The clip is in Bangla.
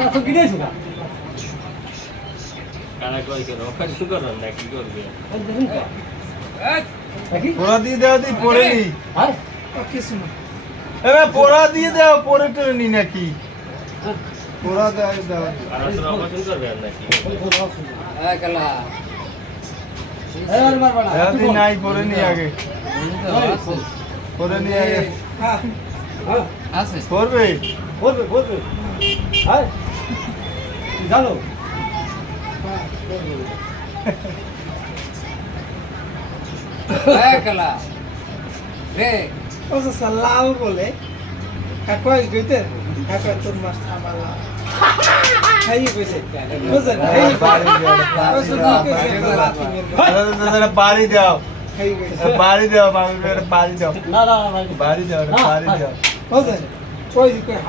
এখন কি দিয়েছো না কারা কই কেন ওখানে কি করেন না কি করবে দেখুন তো দেখি পোড়া দিয়ে দেওয়া দি পরে নি হ্যাঁ কিছু না এবার পোড়া দিয়ে দেওয়া পরে টরে নি নাকি পোড়া দেওয়া দেওয়া কারা তো অপারেশন করবেন নাকি হ্যাঁ কালা এবার মারবা না দেওয়া দি নাই পরে নি আগে পরে নি আগে হ্যাঁ আছে করবে বলবে বলবে হ্যাঁ জানো হ্যাঁ কালা রে ও স্যার লাল বলে কাকয় গইতে কাকয় তোর মাছ সামালা খাই কইছে বুঝছেন এই বাড়ি দাও বাড়ি দাও খাই কইছে বাড়ি দাও বাড়ি দাও না না ভাই বাড়ি দাও বাড়ি দাও বুঝছেন কই